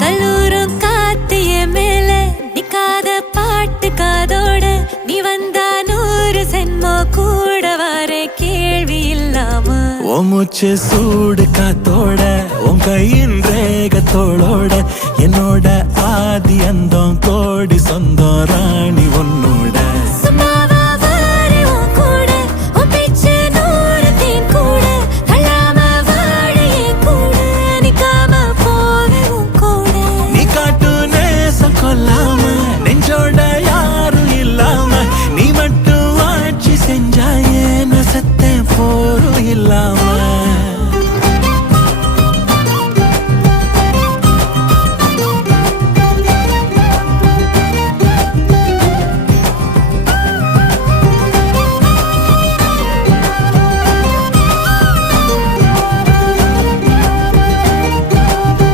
கல்லூரும் காத்திய மேல நிக்காத பாட்டு காதோட நீ வந்தா 100 சென்மோ கூட வர கேள்வி இல்லாம மூச்சு சூடு காத்தோட உன் கையின் ரேகத்தோளோட என்னோட ஆதி அந்தம்